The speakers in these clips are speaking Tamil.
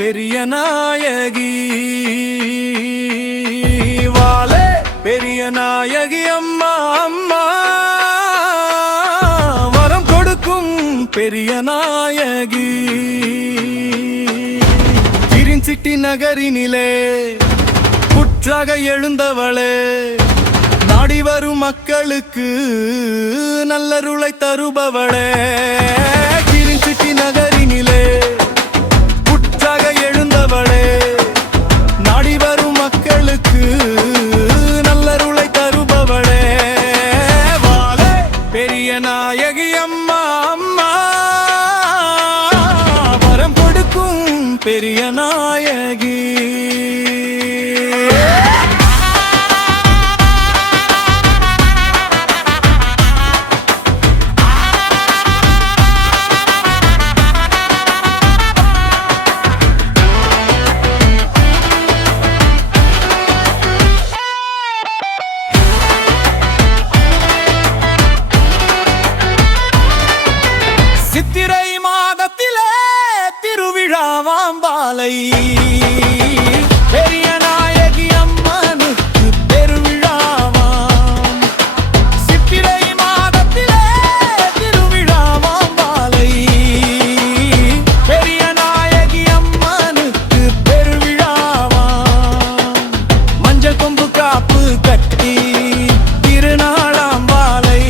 பெரிய நாயகி வாழே பெரிய நாயகி அம்மா அம்மா வரம் கொடுக்கும் பெரிய நாயகி கிரின்சிட்டி நகரினிலே புற்றாக எழுந்தவளே நாடி வரும் மக்களுக்கு நல்லருளை தருபவளே கிரின்சிட்டி நகரினிலே புற்றாக எழுந்தவளே நாடி வரும் மக்களுக்கு நல்லருளை தருபவளே வாழே பெரிய நாயகி அம்மா அம்மா வரம் கொடுக்கும் பெரிய நாயகி சித்திரை மாதத்திலே திருவிழாவாம்பாலை பெரிய நாயகி அம்மனுக்கு பெருவிழாவாம் சித்திரை மாதத்திலே திருவிழாவாம்பாலை பெரிய நாயகி அம்மனுக்கு பெருவிழாவாம் மஞ்சள் கொம்பு காப்பு கட்டி திருநாளாம்பாலை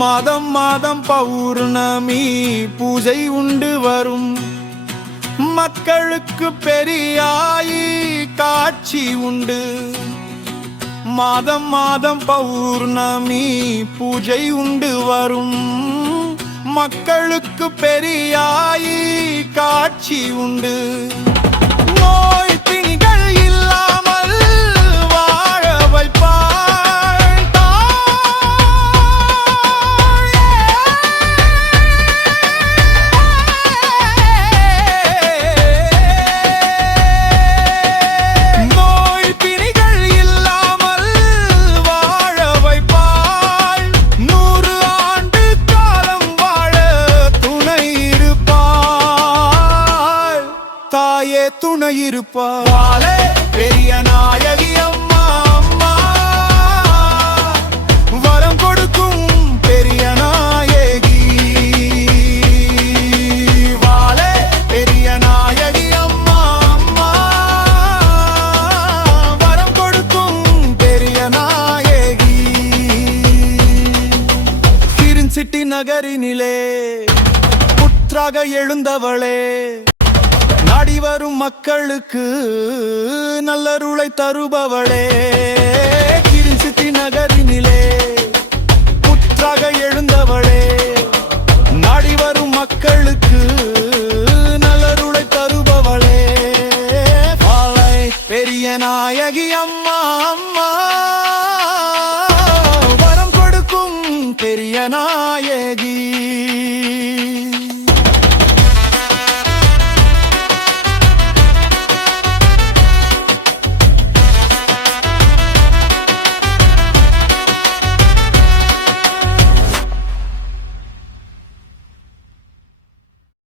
மாதம் மாதம் பௌர்ணமி பூஜை உண்டு வரும் மக்களுக்கு பெரியாயி காட்சி உண்டு மாதம் மாதம் பௌர்ணமி பூஜை உண்டு வரும் மக்களுக்கு பெரியாயி காட்சி உண்டு நோய் பிணிகள் இல்லாமல் வாழ வைப்பார் துணை இருப்பாளே பெரிய நாயகி அம்மா அம்மா வரம் கொடுக்கும் பெரிய நாயகி வாழே பெரிய நாயகி அம்மா அம்மா வரம் கொடுக்கும் பெரிய நாயகி கிரின்சிட்டி நகரினிலே புற்றாக எழுந்தவளே நாடி வரும் மக்களுக்கு நல்லருளை தருபவளே கிரின்சிட்டி நகரினிலே புற்றாக